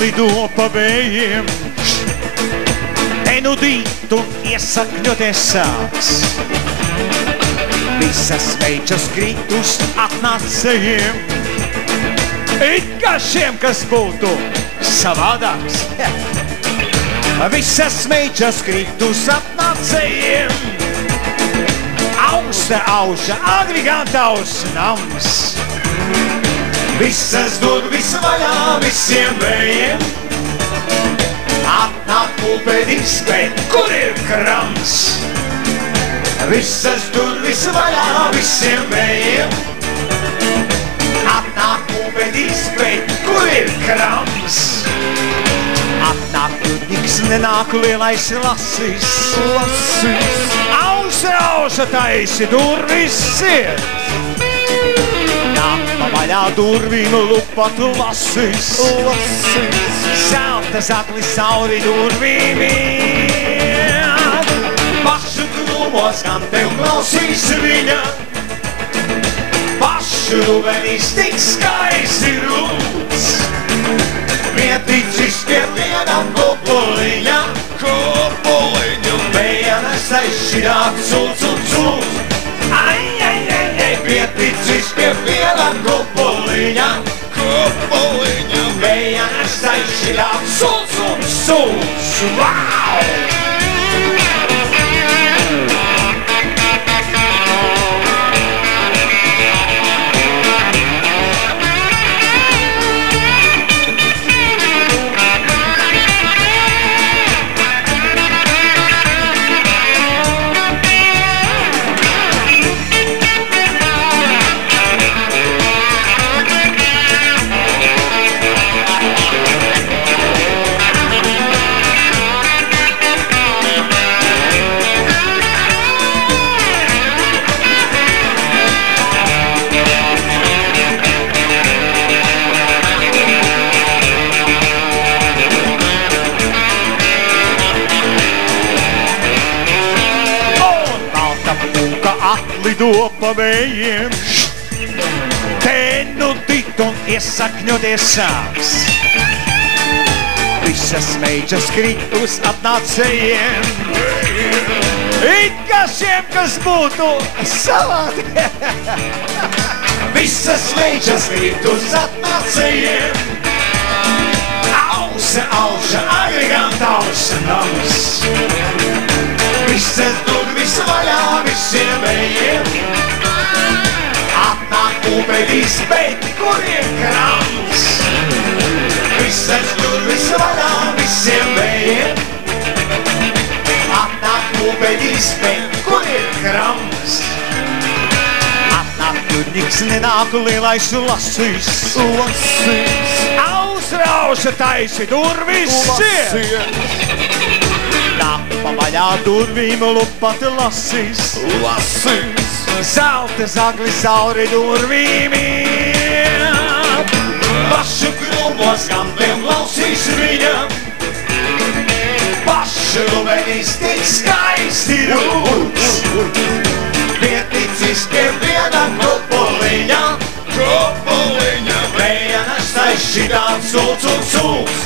atlido pa vējiem. Te nu dīt un iesakņoties sāks. Visas veičas krīt uz atnācējiem. It kā šiem, kas būtu savādāks. Visas veičas krīt uz atnācējiem. Augsta auža, agrigantaus nams. Visas durvis vaļā visiem vējiem. Atnāk pulpēdīs, bet kur ir krams? Visas durvis vaļā visiem vējiem. Atnāk pulpēdīs, bet kur ir krams? Atnāk turņiks, nenāk lielais lasis. Ausa, taisi durvis ciet. Nāk pa vaļā durvīm lupatu lasis. Zelta zaklis cauri durvīm. Pašu krūmos gan tev klausīs viņa. Pašu ruvenīs tik skaisti rūts. Pieticis pie viena kupuliņa. Vējanas aizšķirāt cūc un cūc. Pieticis pie viena kupuliņa. Vējanas aizšķirāt cūc un cūc. Wow! Atlido pa vējiem. Te nu dit un iesakņoties sāks. Visas meičas krīt uz atnācējiem. It kā šiem, kas būtu savādi. Visas meičas krīt uz atnācējiem. Ausa, auža, agrigantaus nams. Visas durvis vaļā visiem vējiem. Atnāk pulpēdīs, bet kur ir krams? Visas durvis vaļā visiem vējiem. Atnāk pulpēdīs, bet kur ir krams? Atnāk turņiks, nenāk lielais lasis. Ausrauša taisi durvis ciet. Nāk pa vaļā durvīm lupat lasis. Zelta zaglis cauri durvīm. Pašu krūmos gan tev klausīs viņa. Pašu ruvenīs tik skaisti rūts. Pieticis pie viena kupuliņa. Vējanas aizšķirāt cūc un cūc.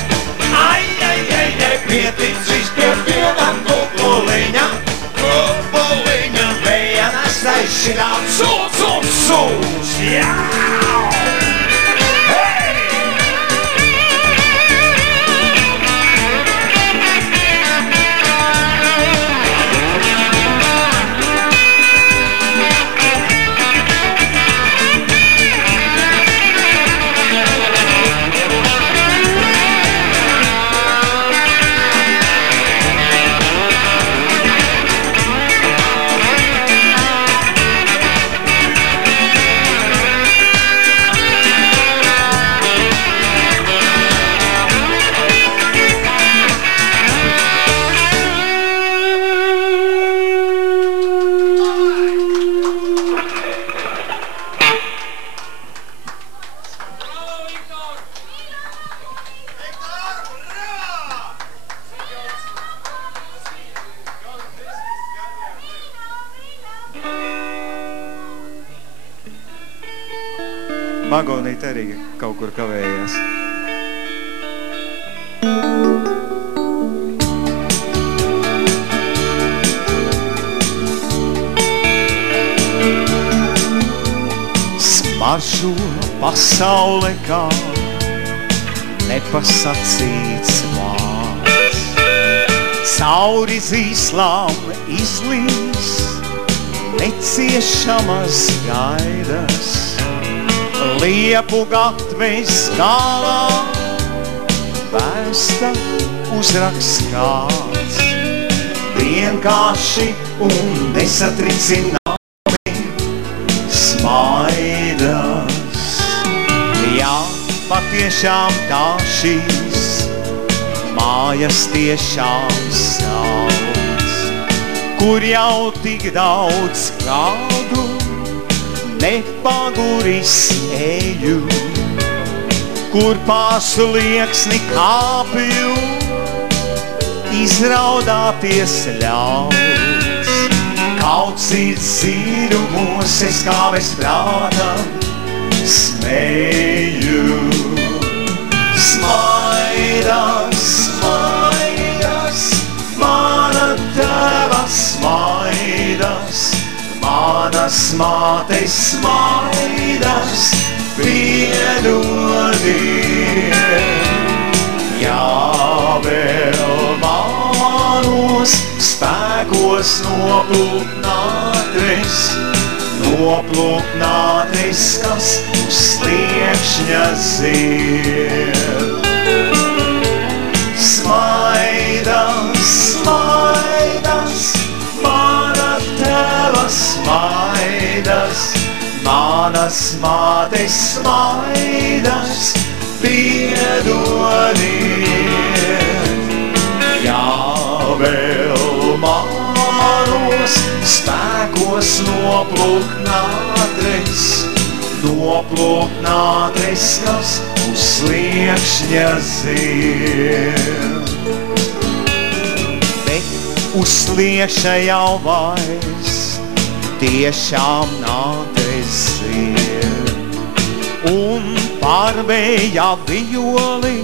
Pieticis pie viena kupuliņa. Vējanas aizšķirāt cūc un cūc. Magonīte arī kaut kur kavējās. Maršo pasaulē kā nepasacīts vārds. Cauri zīslām izlīs neciešamas gaidas, liepu gatves galā vēsta uzraksts kāds. Vienkārši un nesatricināmi smaidas. Jā, patiešām tā šīs mājas tiešām sauc, kur jau tik daudz gadu nepaguris eju, kur pārslieksni kāpju izraudāties ļauts. Kaut cits dzīrumos es kā bez prāta smēju. Smaidas, smaidas, mana tēva smaidas, manas mātes smaidas, piedodiet. Jā, vēl manos spēkos noplūknātris, kas uz sliekšņa zied. Smaidas, smaidas, mana tēva smaidas, manas mātes smaidas, piedodiet. Jā, vēl manos spēkos noplūknātris, kas uz sliekšņa zied. Bet uz sliekšņa jau vairs tiešām nātris zied. Un pārvējā vijoli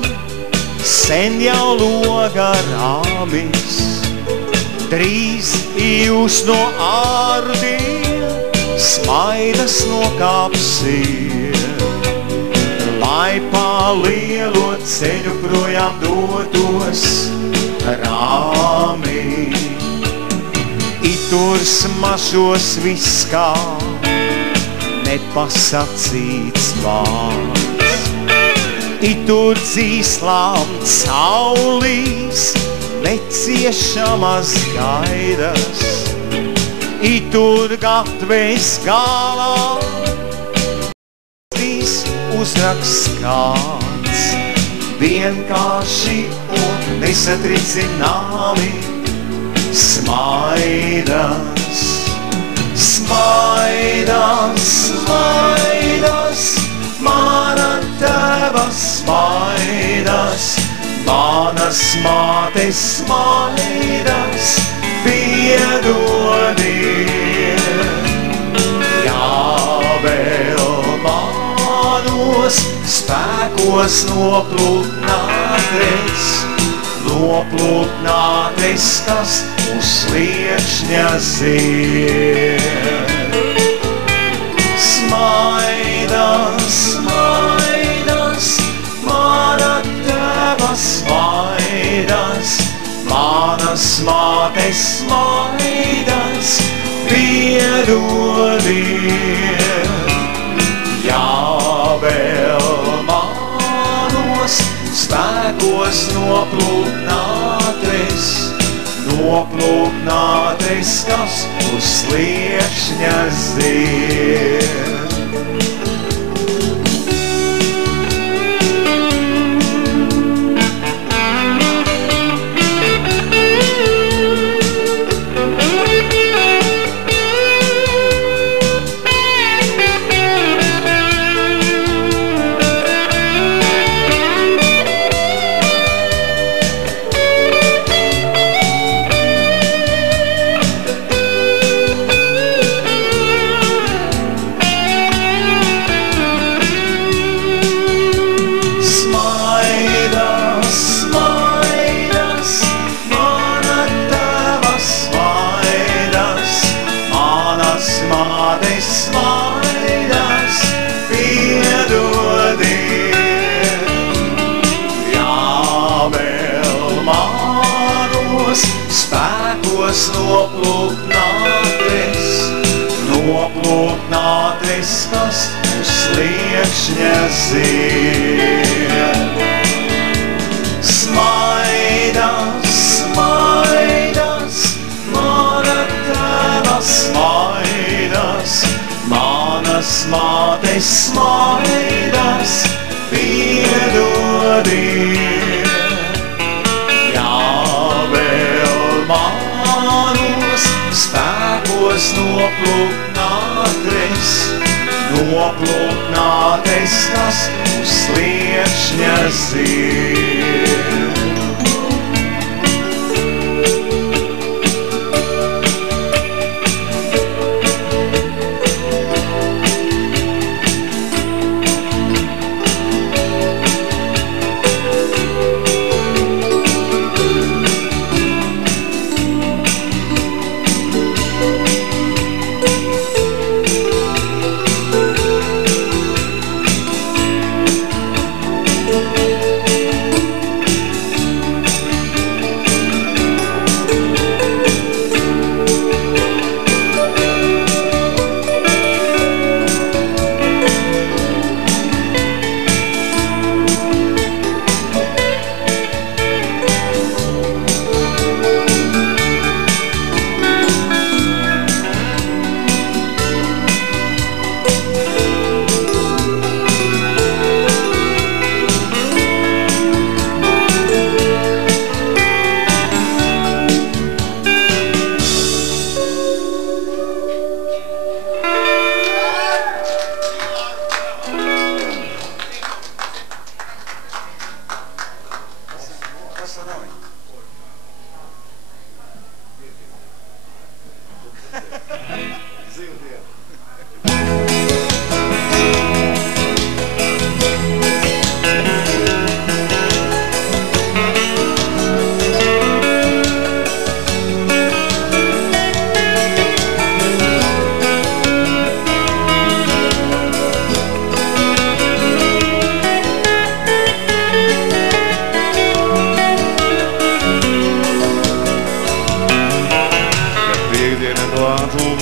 sen jau loga rāmis, drīz jūs no ārdiem smaidas nokāpsiet, lai pa lielo ceļu projām dotos rāmi. Iturs mažos viss kā nepasacīts vārds. Itur dzīslām caulīs neciešamas gaidas, itur gatves galā uzraksts kāds. Vienkārši un nesatricināmi smaidas. Smaidas, smaidas, mana tēva smaidas, manas mātes smaidas, piedodiet. Jā, vēl manos spēkos noplūknātris, kas uz sliekšņa zied. Smaidas, smaidas, mana tēva smaidas, manas mātes smaidas, piedodiet. Jā, vēl manos spēkos noplūknātris, kas uz sliekšņa zied. deskas uz sliekšņa zied. Smaidas, smaidas, mana tēva smaidas, manas mātes smaidas, piedodiet. Jā, vēl manos spēkos noplūknātes, kas uz sliekšņa zied.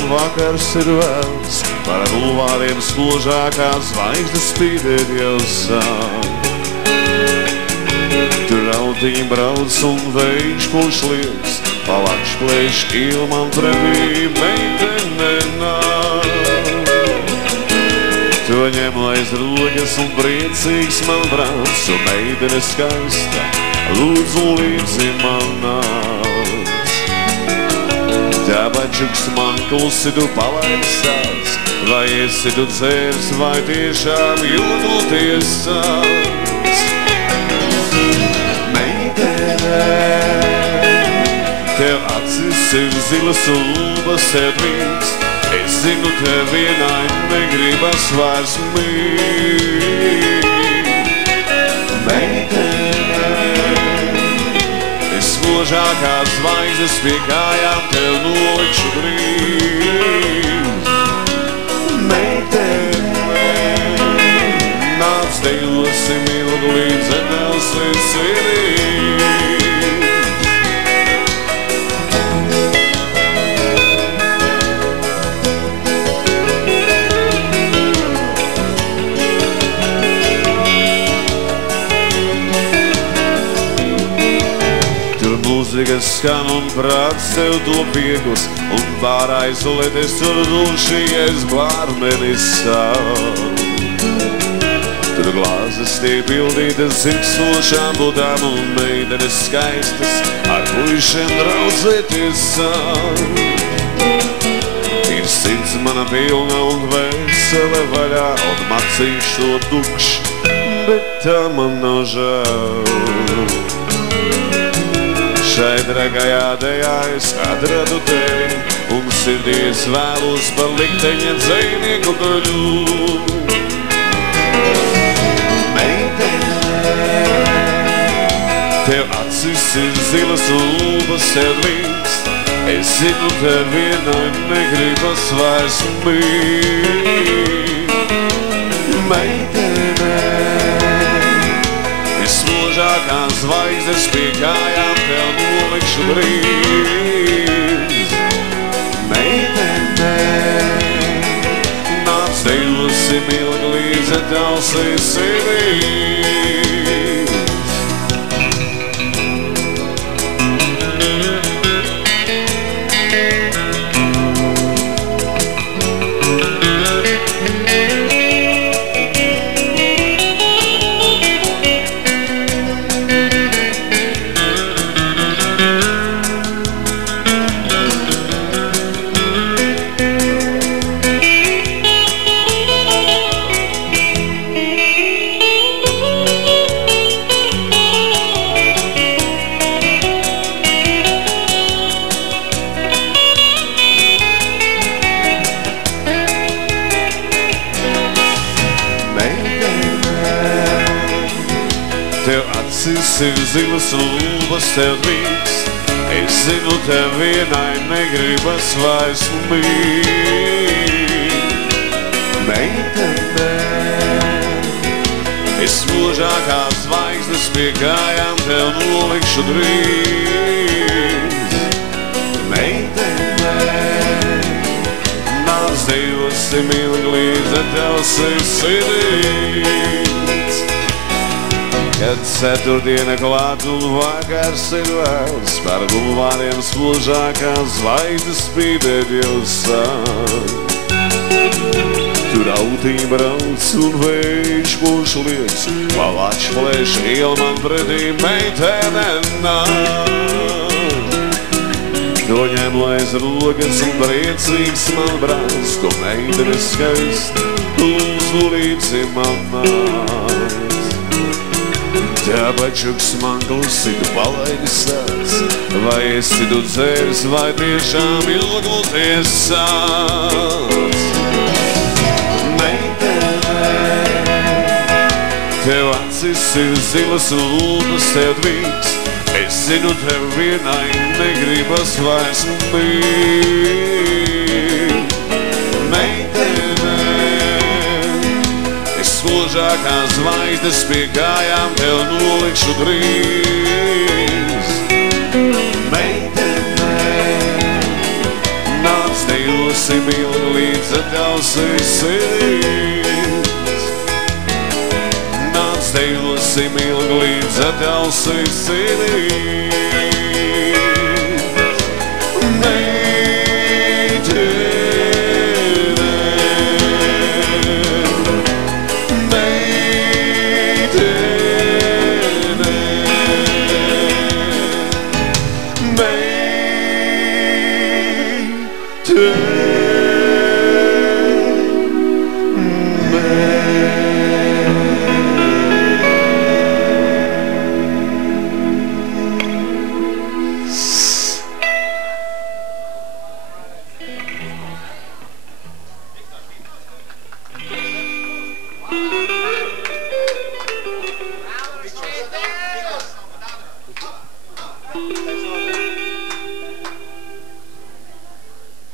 Vakars ir vēls, par bulvāriem spožākās zvaigznes spīdēt jau sāk. Tur rautiņi brauc un vējš puš liekas, palakš plēš ilmam pretī meitene nāk. To ņem aiz rokas un priecīgs man brauc, un meitene skaista, lūdzu līdzi man nāk. Tābačuks man klusi tu palaisās, vai esi tu dzērs, vai tiešām jūtoties sāks. Meitene, tev acis ir zilas un lūpas tev mīgs, es zinu, tev vienai negribas vairs mīt. Meitene, spožākās zvaigznes pie kājām tev nolikšu drīz. Meitene, nāc dejosim ilgu līdz zemels līdz sirīs. Mūzika skan un prāts tev to piegus, un pār aizulēties tur dulšīgais bārmenis stāv. Tur glāzes tiek pildītas zirkstošām būtām un meitenes skaistas ar puišiem draudzēties sāk. Ir sirds mana pilna un vesele vaļā, un maciņš to tukšs, bet tā man nav žēl. Šai dragajā dejā es atradu tevi, un sirdies vēlos par likteņa dzejnieku daļu. Meitene, tev acis ir zilas un lūpas tev līdz, es zinu, tev vienai negribas vairs mīt. Meitene, spožākās zvaigznes pie kājām tev nolikšu drīz. Meitene, nāc tev tavs sirdīs. Tev acis ir zilas un lūpas tev drīks. Es zinu, tev vienai negribas vairs mīt. Meitene, es mūžākā zvaigznes pie kājām tev nolikšu drīz. Meitene, nāc dejosim ilgi līdz tev sirdīs. Kad ceturtdiena klāt un vakars ir vēls, par bulvāriem spožākās zvaigznes spīdēt jau sāk. Tur autīm brauc un vējš pūš liekas, palač plēš iela man pretī meitene nāk. To ņem laiz rokas un priecīgs man brāz, ko meitene skaist, lūdzu līdzi man nāk. Tabačuks man klusi, tu palaidi sāc, vai esi tu dzērs, vai tiešām ilgoties sāc. Meitene, tev acis ir zilas un lūpas tev drīks, es zinu, tev vienai negribas vairs mīt. Meitene, spožākās zvaigznes pie kājām tev nolikšu drīz. Meitene, nāc dejosim ilgi līdz tavs sirdīs. Nāc dejosim ilgi līdz tavs sirdīs.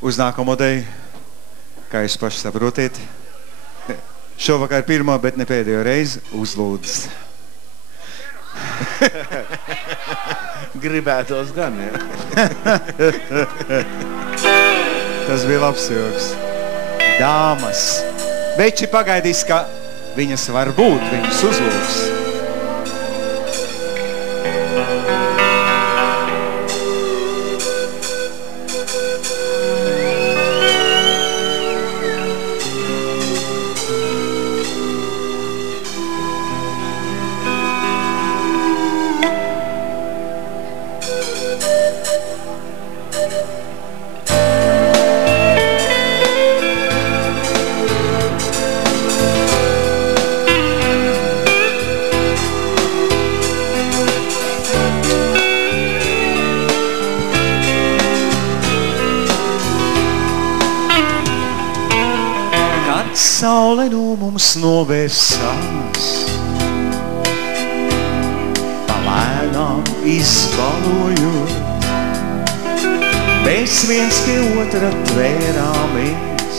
Uz nākamo deju, kā jūs paši saprotiet, šovakar pirmo, bet ne pēdējo reizi uzlūdzas. Gribētos gan, ja. Tas bija labs joks. Dāmas, veči pagaidīs, ka viņas var būt, viņas uzlūgs. Saule no mums novērsās, palēnām izbalojot, mēs viens pie otra tvērāmies,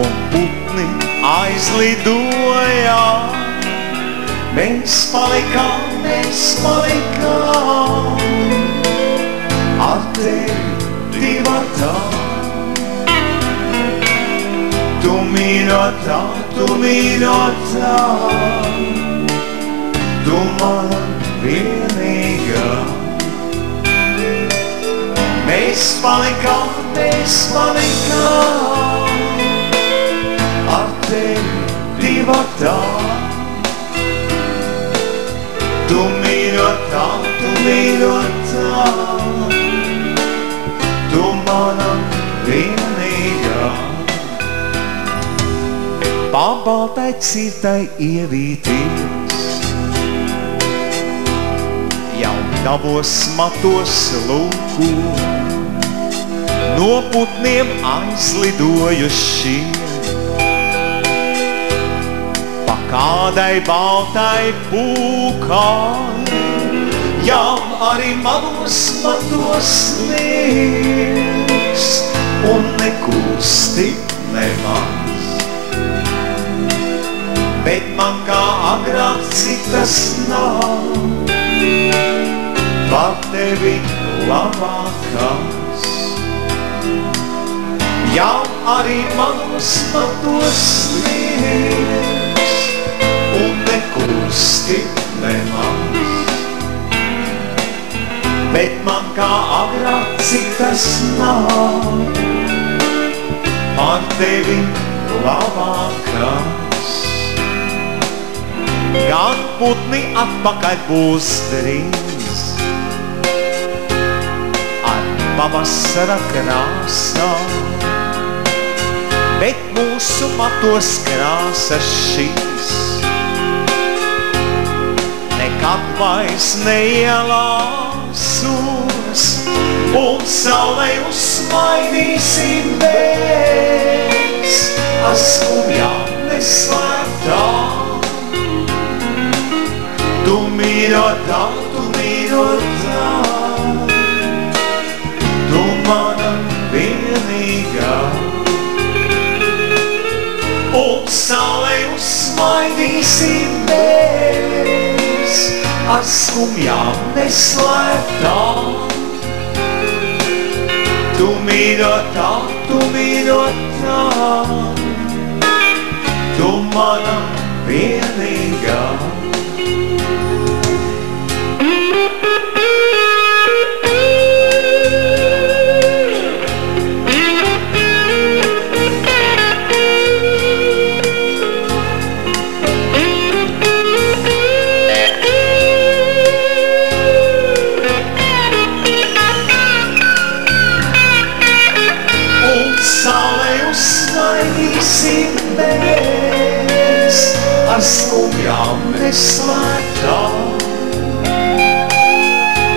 un putni aizlidoja, mēs palikām, ar tevi divatā. Tu mīļotā, tu mīļotā, tu mana vienīgā. Mēs palikām ar tevi divatā. Tu mīļotā, tu mana vienīgā. Pabaltai cirtai ievīties, jau tavos matos lūko, no putniem aizlidojušie, pa kādai baltai pūkai, jau arī manos matos sniegs, un nekusti nemaz. Bet man kā agrāk citas nav, par tevi labākās. Jau arī manos matos sniegs, un nekusti nemaz. Bet man kā agrāk citas nav, par tevi labākās. Gan putni atpakaļ būs drīz, ar pavasara krāsām, bet mūsu matos krāsas šīs nekad vairs neielāsos, un saulei uzsmaidīsim mēs, ar skumjām neslēptām. Tu mīļotā, tu mana vienīgā. Un saulei uzsmaidīsim mēs, ar skumjām neslēptām. Tu mīļotā, tu mana vienīgā. Ar skumjām neslēptām.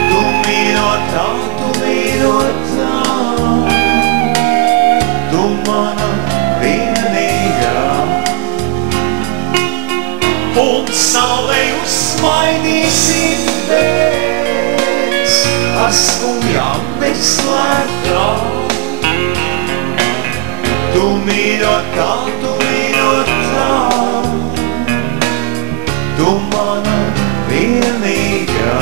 Tu mīļotā, tu mana vienīgā. Un saulei uzsmaidīsim mēs, ar skumjām neslēptām. Tu mīļotā, tu mana vienīgā.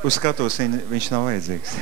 Uz skatuves viņš nav vajadzīgs.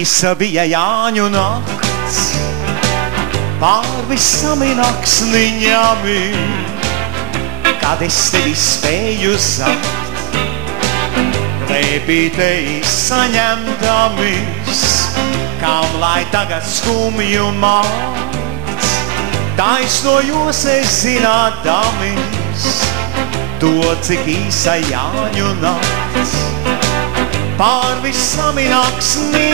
Īsa bija Jāņu nakts, pār visam inaksniņami, kad es tevi spēju zakt, klēpītei saņemdamis, kam lai tagad skumju māc, taisnojos es zinādamis, to, cik īsa Jāņu nakts, pār visam inaksniņām,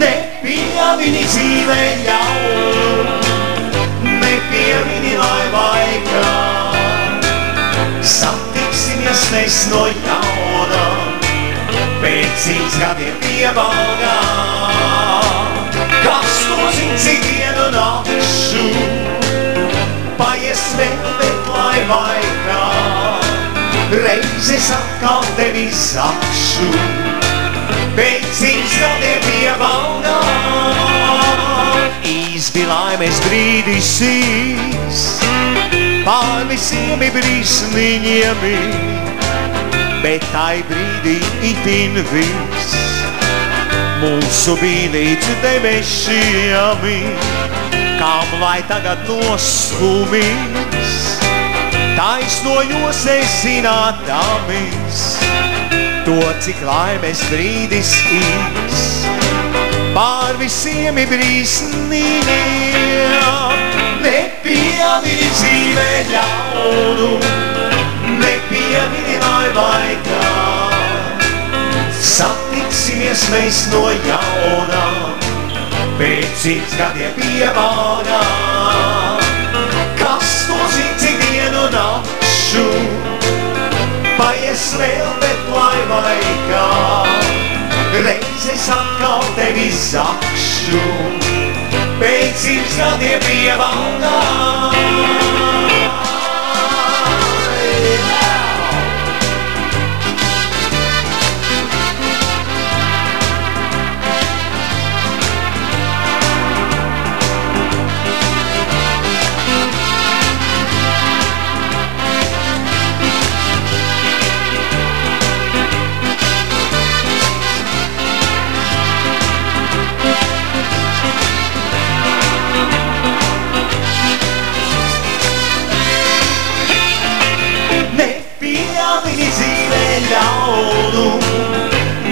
nepiemini dzīvē ļaunu, nepiemini laivā, satiksimies mēs no jauna, pēc 100 gadiem piebalgā, kas to zin, cik dienu nakšu, paies vēl, bet laivā, reizes atkal tevi zakšu, pēc 100 gadiem piebalgā. Bija laimes brīdis īs, pār visiem brīsniņiem, bet tai brīdī itin viss, mūsu bīnīts debešiem, kam lai tagad noskumis, taisnojos es zinādamis, to, cik laimes brīdis īs, pār visiem brīsniņiem, nepiemini dzīvē ļaunu, nepiemini laivā, satiksimies mēs no jauna, pēc 100 gadiem piebalgā, kas to zin, cik dienu nakšu, paies vēl, bet laivā, reizes atkal tevi zakšu, pēc 100 gadiem piebalgā.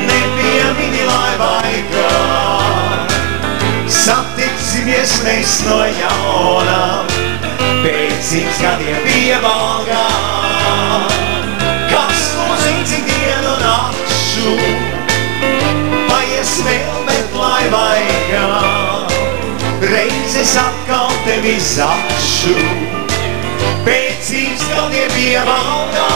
Nepiemini laivā, satiksimies mēs no jauna, pēc 100 gadiem piebalgā, kas to zin, cik dienu nakšu, paies vēl, bet laivā, reizes atkal tevi zakšu, pēc 100 gadiem piebalgā.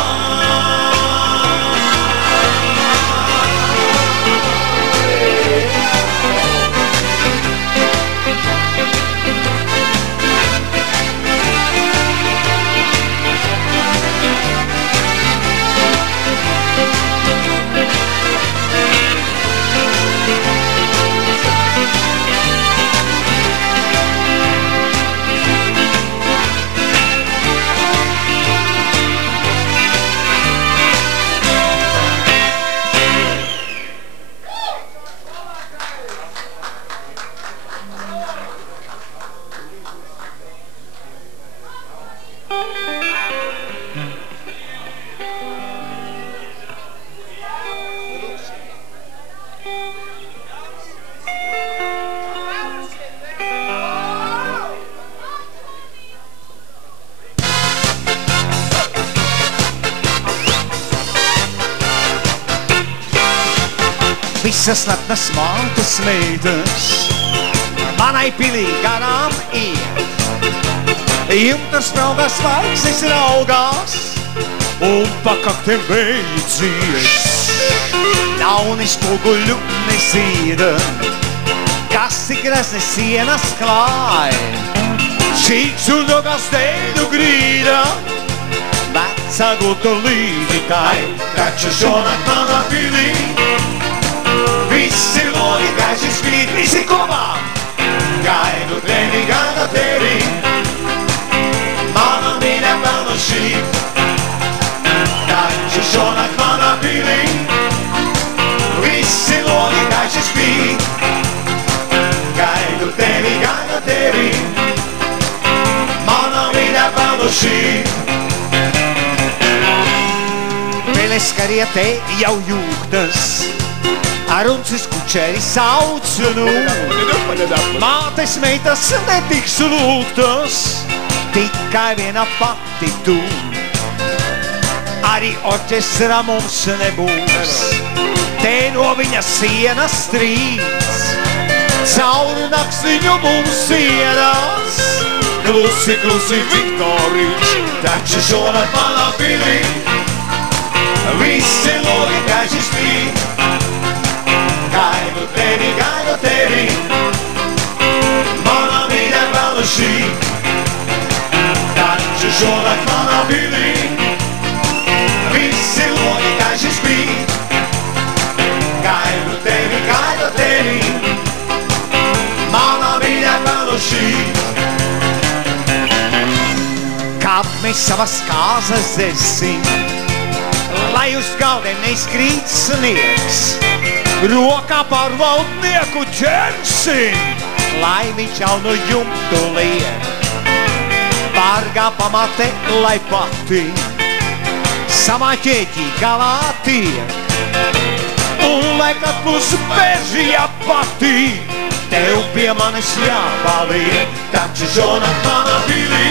Visas naktas mātes meitas manai pilī garām iet, jumtas spraugās zvaigznes raugās un pa kaktiem beidzies. Jauni spoguļu nezīda, kas tik resnes sienas klāj, šīks un dogās dēļu grīda, vecā gulta līdikai, taču šonakt manā pilī. Visi logi gaiši spīd, visi kopā, gaidu tevi, gaida tevi, mana mīļa pelna šī. Taču šonakt manā pilī, visi logi gaiši Karietē jau jūgtas, ar uncis kučeri sauc, mātes meitas netiks lūgtas, tikai viena pati tu. Arī orķestra mums nebūs, te no viņa sienas strīds, cauri nakstiņu mums ieras, klusi, klusi Viktorīč, taču šonakt manā pilī, visi logi gaiši spīd. Gaidu tevi, manā mīļā vēl šī, taču šonakt manā pilī, visi logi gaiši spīd. Gaidu tevi, manā mīļā vēl šī. Kad mēs savas kāzas dzersim, lai uz galdiem neizkrīt sniegs, rokā par valdnieku ķersim, lai viņš jau no jumtu liek. Vargā pamate, lai pati samā ķēķī galā tiek. Un lai kad plus bežījā pati, tev pie manis jāpaliek. Taču šonakt manā pilī,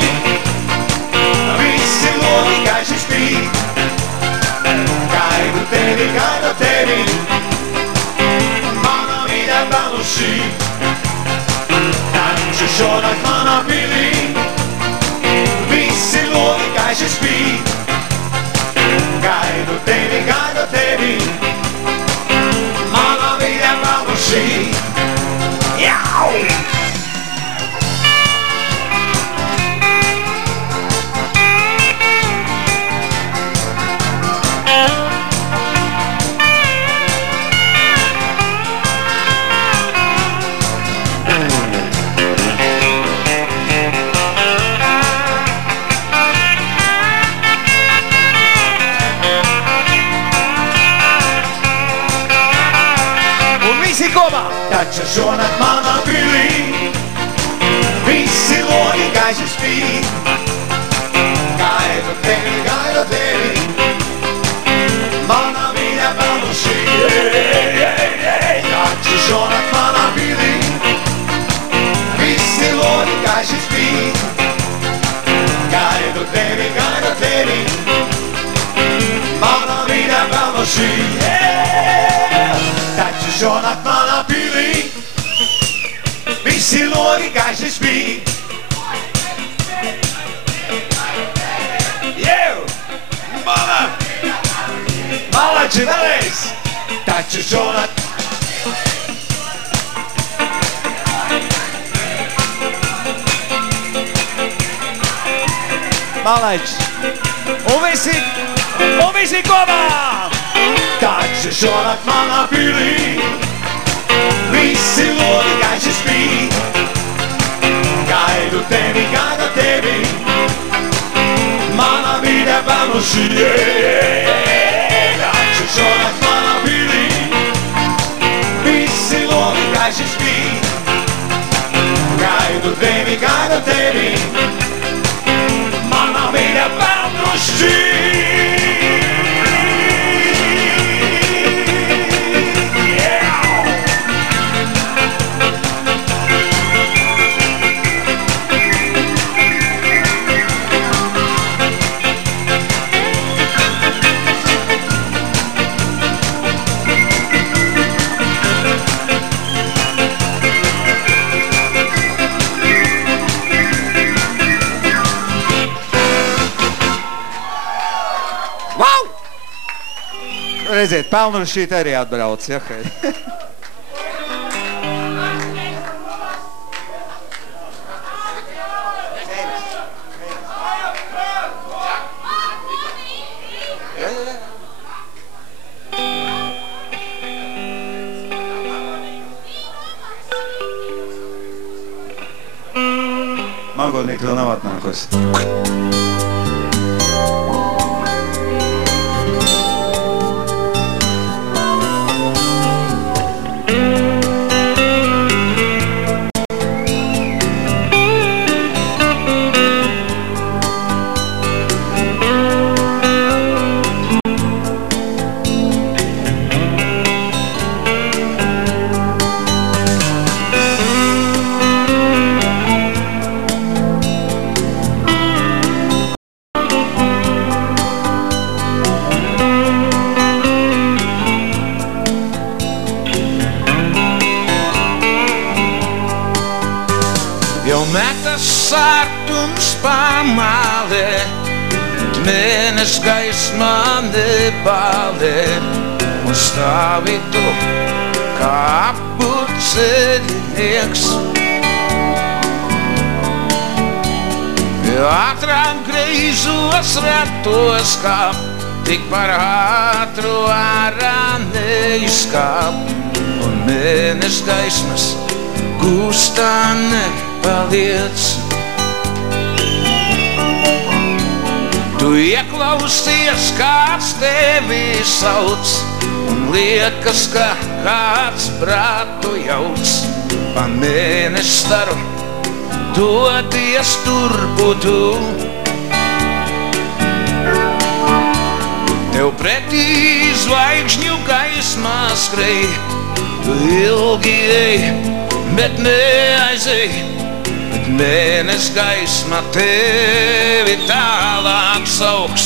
visi logi gaiši spīd. Gaidu tevi, manā mīļā vēl šī. Taču šonakt manā pilī, visi logi gaiši spīd. Gaidu tevi, manā mīļā vēl šī. Jau! Taču šonakt manā pilī, visi logi gaiši spīd. Gaidu tevi, manā mīļā vēl šī. Taču šonakt manā pilī, visi logi gaiši spīd. Gaidu tevi, manā mīļā vēl šī. Taču šonakt manā pilī, visi logi gaiši spīd. Jev! Malači vēlreiz! Taču šonakt Malači! Un visi kopā! Taču šonakt manā pilī, visi logi gaiši spīd. Gaidu tevi, manā mīļā vēl šī. Taču šonakt manā pilī, visi logi gaiši spīd. Gaidu tevi, manā mīļā vēl šī. Redziet, Pelnrušīt arī atbrauc, ja? Mākslinieki vēl nav atnākusi. sārtums pamalē, mēnešs gaismā nebalē, un stāvi tu kā apurceļnieks. Ātrāk greizos ratos kāp, tik par ātru ārā neizkāp, un mēnešs gaismas gūstā nepaliec. Tu ieklausies, kāds tevi sauc, un liekas, ka kāds prātu jauc, pa mēnešu staru dodies turpu tu. Tev pretī zvaigžņu gaismā skrej, tu ilgi ej, bet neaizej, bet mēnešs gaisma tevi tālāk sauks.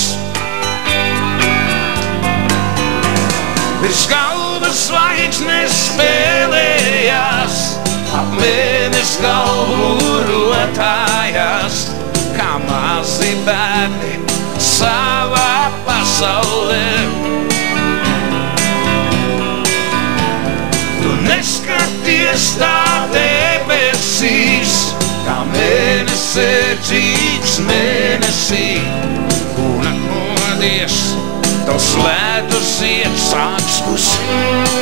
Virs galvas zvaigznes spēlējās, ap mēnešs galvu rotājās, kā mazi bērni savā pasaulē. Tu neskaties tā debesīs, kā mēnesēdzīgs mēnesī, un atmodies, tavs ledus iet sāks kustīt.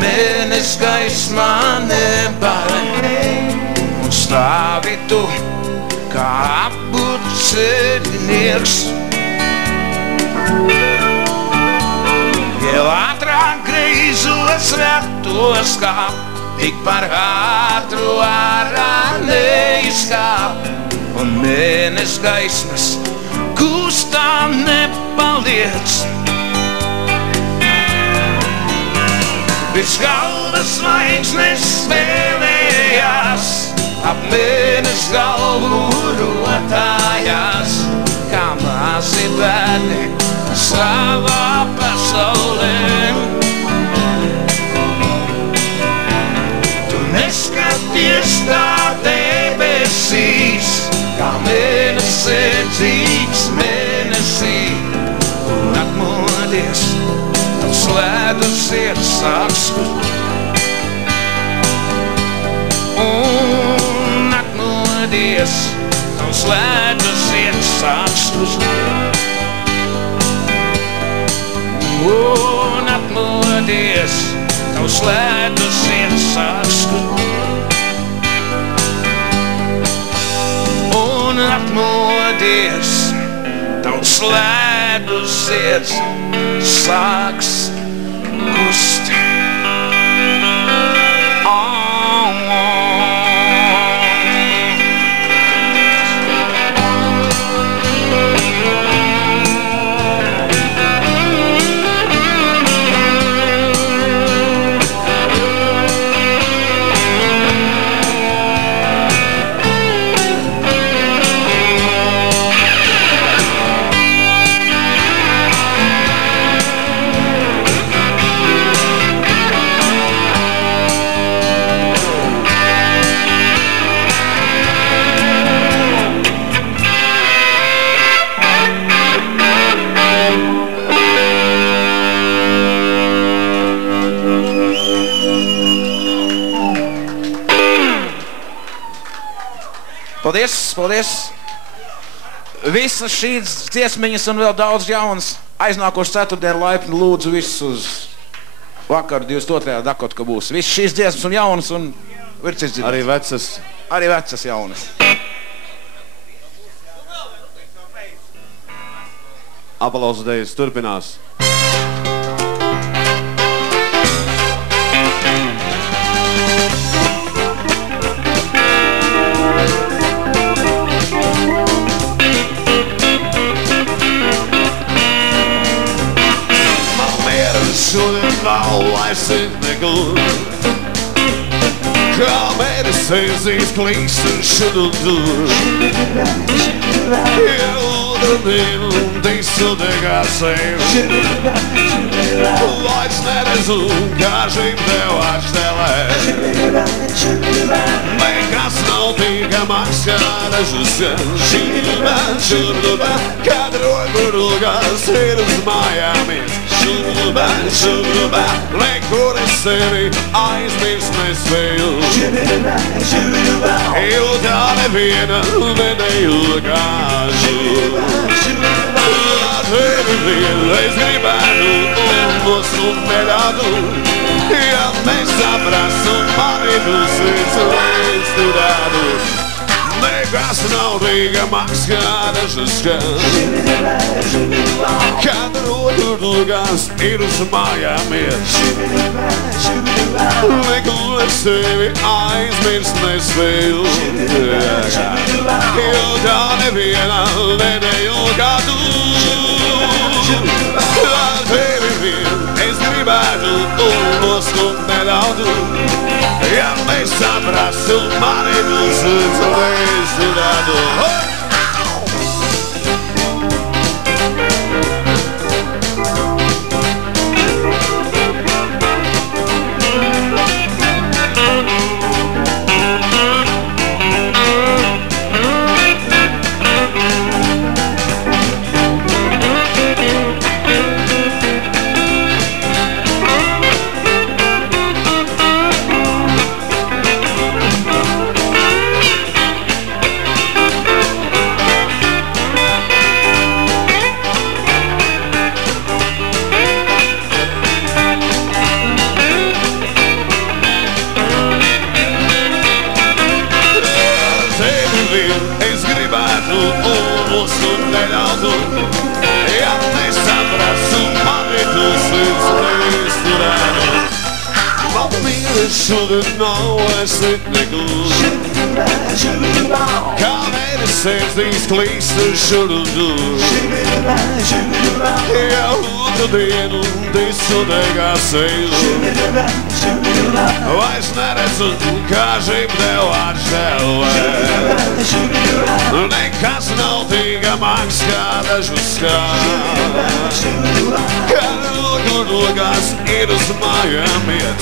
Mēnešs gaismā nebalē, un stāvi tu kā apurceļnieks. Jau ātrāk greizos ratos kāp, tik par ātru ārā neizkāp, un mēnešs gaismas gūstā nepaliec. Virs galvas zvaigznes spēlējās, ap mēnešs galvu rotājās, kā mazi bērni savā pasaulē. Tu neskaties tā debesīs, kā mēnesēdzīgs mēnesī, un atmodies, tavs ledus iet sāks kustīt. Un atmodies, tavs ledus iet sāks kustīt. Un atmodies, tavs ledus iet sāks kustīt. Un atmodies, tavs ledus iet sāks kustīt. Paldies, paldies! Visas šīs dziesmiņas un vēl daudz jaunas aiznākošu ceturtdienu laipni lūdzu visus uz vakaru 22. Dakota, ka būs. Visas šīs dziesmas un jaunas un vircis dzirdēts. Arī vecas. Arī vecas jaunas. Aplausu dejas turpinās. Shoulder nav vairs nekur. Kā mēris aizīs klīkst šur un tur. Jūdamīl un disu degā sev. Vairs neredzu, kā šim tev atštelē. Nekas nav tīkamāks, kā dažus šurubā, kad rogurulgās ir uz mājām iet. Šurubā, nekur es sevi aizmirst nespēju. Jo tā neviena neilgāžu. Tevi vien es gribētu un nostumt nerādu. Ja mēs saprastu mani dusīts līdz tu rādu. Nekas nav tīkamāks, kā dažas kad rogurulgās ir uz mājām iet. Nekur es sevi aizmirst nespēju. Jo tā neviena neilgā tu. Ar tevi vien es gribētu un nostumt neraudu. Ja mēs saprastu mani dusīts līdz tu rādu. Šodien nav es nekur. Kā mēris aizīs klīst šur un tur. Ja otru dienu disu degā seju. Vairs neredzu, kā šim tev atštelē. Nekas nav tīkamāks, kā dažus kad rogurulgās ir uz mājām iet.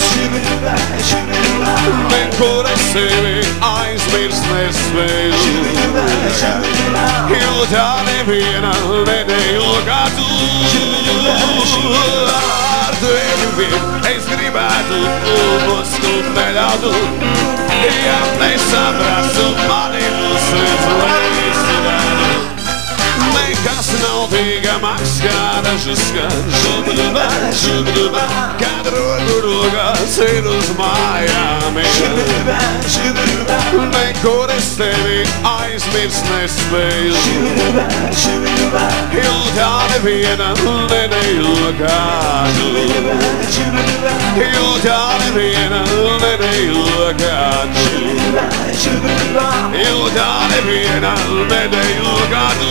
Nekur es sevi aizmirst nespēju. Jo tā neviena neilgā tu. Ar tevi vien es gribētu un nostumt neraudu. Ja nesaprastu mani dusīts līdz tu rādu. Nekas nav tīkamāks, kā dažas šurubā, kad rogurulgās ir uz mājām iet. Nekur es tevi aizmirst nespēju. Jo tā neviena neilgā tu. Jo tā neviena neilgā tu. Jo tā neviena neilgā tu.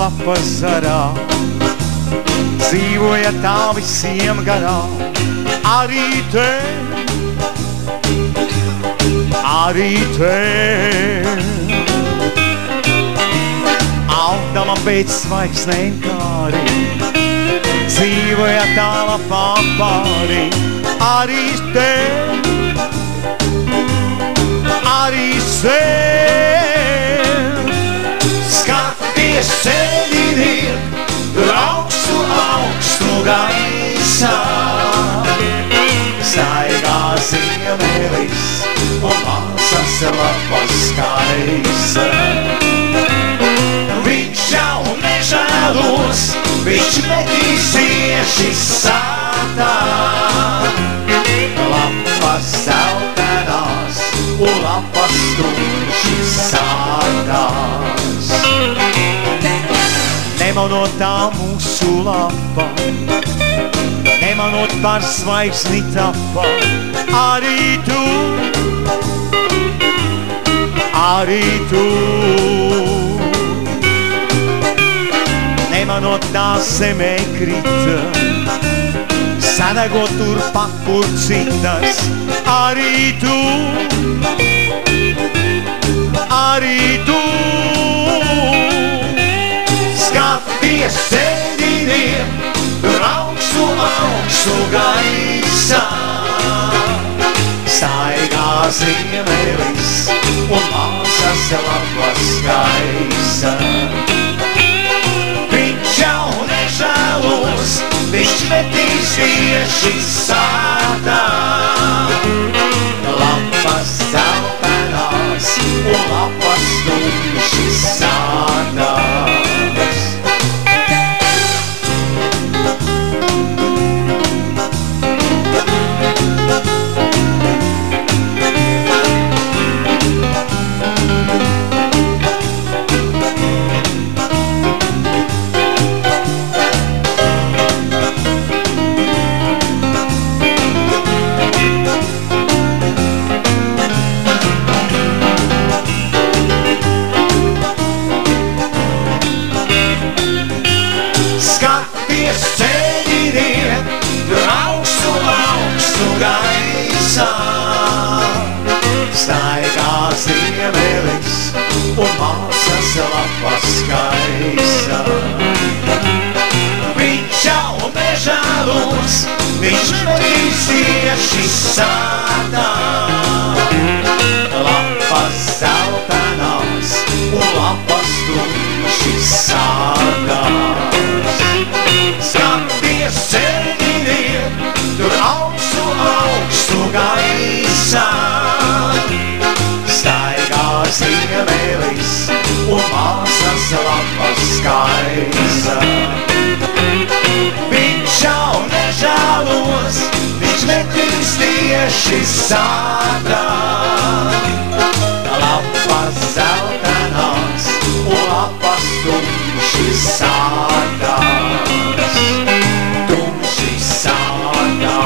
Lapas zarā, dzīvoja tā visiem garā, arī te. Augdama pēc zvaigznēm kāri, dzīvoja tā lapām pāri, arī te, arī sen. Skaties ceļiniek, augstu gaisā, staigā ziemelis un masas lapas kaisa. Viņš metīs tieši sātā. Lapas zeltenās un lapas tumši sātās. Nemanot tā mūsu lapa, nemanot par zvaigzni tapa, arī tu. Nemanot tā zemē krita, sadegot tur pakur citas, arī tu. Skaties ceļiniem, tur augstu gaisā. Staigā ziemelis un māsas lapas gaisa. Viņš jau nežēlos, viņš metīs tieši sātā. Lapas zeltenās un lapas tumši sātās. Staigā ziemelis un māsas lapas gaisa. Viņš jau nežēlos, viņš metīs tieši sātā. Lapas zeltenās un lapas tumši sātās. Skaties ceļiniem, tur augstu gaisā. Ziemelis un māsas lapas gaisa. Viņš jau nežēlos, viņš metīs tieši sātā. Lapas zeltenās un lapas tumši sātās. Tumši sātās.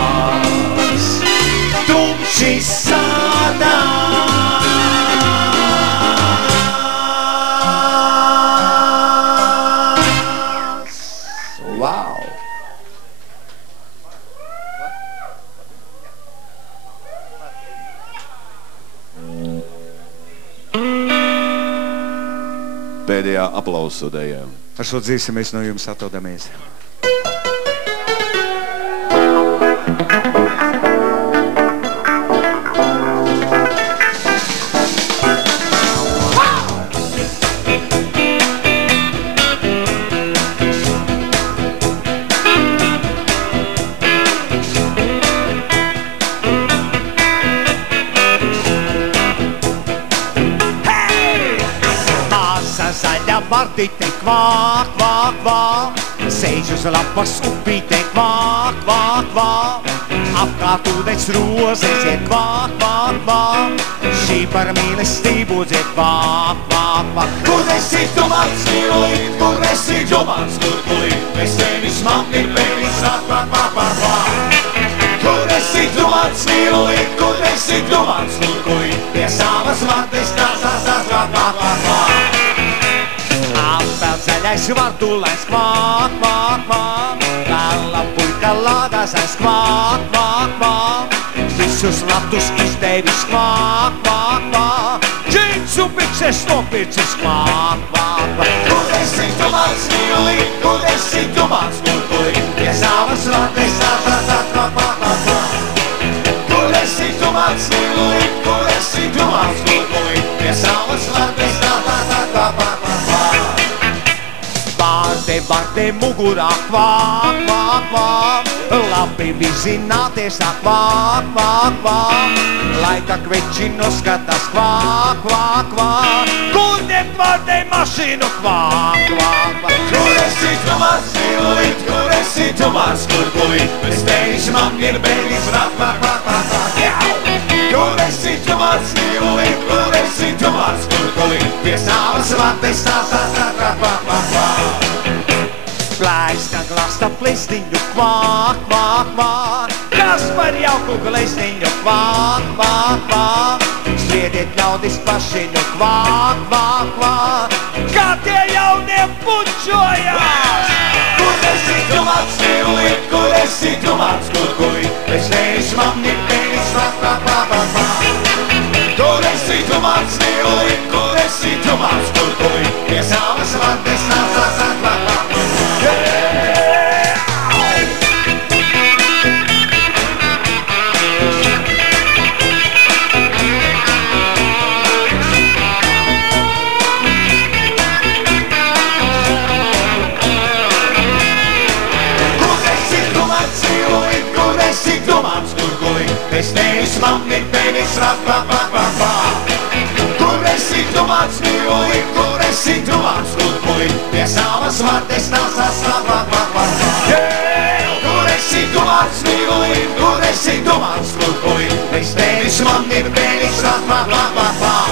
Tumši sātās. Pēdējā aplausu dejā. Ar šo dzīsi mēs no jums atdodamies. Vardite kvāk, kvāk, kvāk, sēž uz lapas upīte kvāk, kvāk, kvāk, apkārt ūdens rozes iet kvāk, kvāk, kvāk, šī par mīlestību dzied kvāk, kvāk, kvāk. Kur esi tu mans mīlīt, kur esi tu mans kurkulīt, es tevis mani pēlis rāk, kvāk, kvāk, kvāk, kvāk. Kur esi tu mans mīlīt, kur esi tu mans kurkulīt, pie savas vardes tās, kvāk, kvāk, kvāk, kvāk. Apēl ceļais vardulais kvāk, kvāk, kvāk, gala puika lādāsais kvāk, kvāk, kvāk, visus latus izdevis kvāk, kvāk, kvāk, džinsu bikses nopircis kvāk, kvāk, kvāk. Kur esi tu mans mīlīt, kur esi tu mans kurkulīt, pie savas vardes tās, kvāk, kvāk, kvāk, kvāk. Kur esi tu mans mīlīt, kur esi tu mans kurkulīt, pie savas vardes tās, kvāk, kvāk, kvāk, kvāk. Vārde mugurā kvāk, kvāk, kvāk, Labi vizināties tā kvāk, kvāk, kvāk, lai tā kveči noskatās kvāk, kvāk, kvāk, kur nepārdei mašīnu kvāk, kvāk, kvāk. Kur esi tu mans mīlīt, kur esi tu mans kurkulīt, bez tevis man ir beigas rak, vak, vak, vak, vak, jau! Kur esi tu mans mīlīt, kur esi tu mans kurkulīt, pie savas vates tās rak, vak, vak, vak, vak. Plaista glasta plesniņu kvāk, kvāk, kvāk, kas par jauku glesniņu kvāk, kvāk, kvāk, sviediet ļaudis pašiņu kvāk, kvāk, kvāk, kā tie jaunie pučojās! Kur esi tu mans mīlīt, kur esi tu mans kurkulīt, bez tevis man ir beigas rak, vak, vak, vak, vak. Kur esi tu mans mīlīt, kur esi tu mans kurkulīt, pie savas vates tās rak, vak, vak, vak. Bez tevis man ir beigas rak, vak, vak, vak, vak. Kur esi tu mans mīlīt, kur esi tu mans kurkulīt, pie savas vates tās rak, vak, vak, vak, vak. Kur esi tu mans mīlīt, kur esi tu mans kurkulīt, bez tevis man ir beigas rak, vak, vak, vak, vak.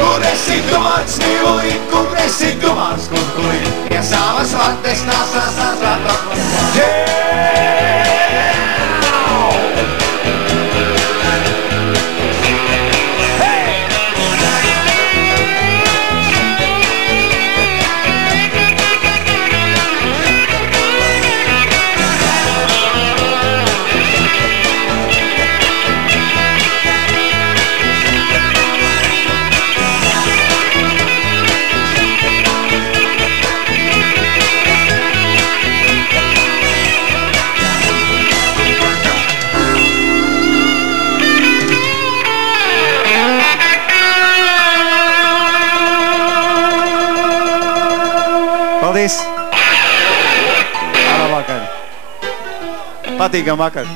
Kur esi tu mans mīlīt, kur esi tu mans kurkulīt, pie savas vates tās rak, vak, vak, vak. Paldies! Labvakar! Patīkam vakar!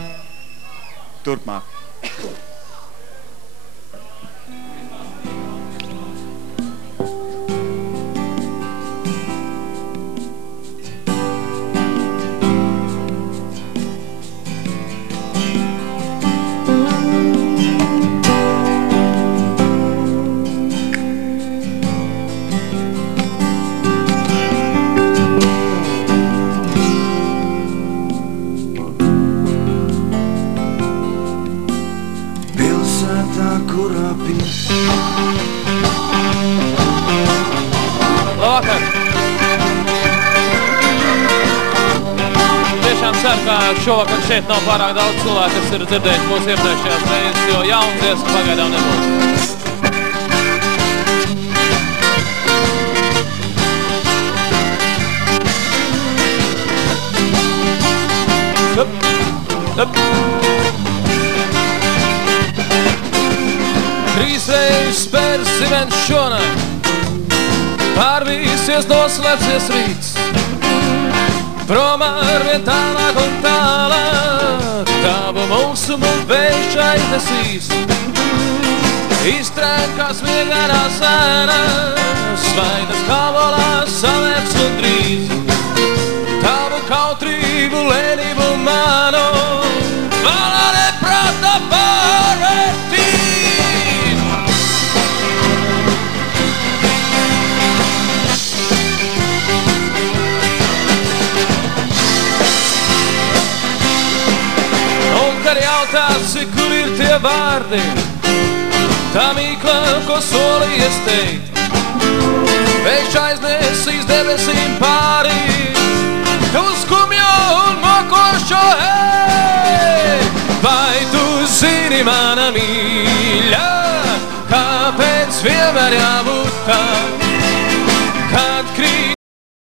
Turpmāk! Labvakar! Tiešām ceru, ka šovakar šeit nav pārāk daudz cilvēku, kas ir dzirdējuši mūsu iepriekšējās reizes, jo jauns dziesmu pagaidām nebūs. Trīsreiz spērs zivens šonakt, pārvīsies noslēpsies rīts, prom ar vien tālāk un tālāk, tavu mūsu vējš aiznesīs. Iztrēkās viengarās ēnas, svaidas kavolās savēps un drīz. Tavu kautrību, lēnību manu, valā neprāta pārvērtīt. Un kad jautāsi, kur ir tie vārdi, tā mīkla, ko solījies teikt, vējš aiznesīs debesīm pāri, tu skumjo un mokošo, hei! Vai tu zini, mana mīļa, kāpēc vienmēr jābūt tā, kad krīt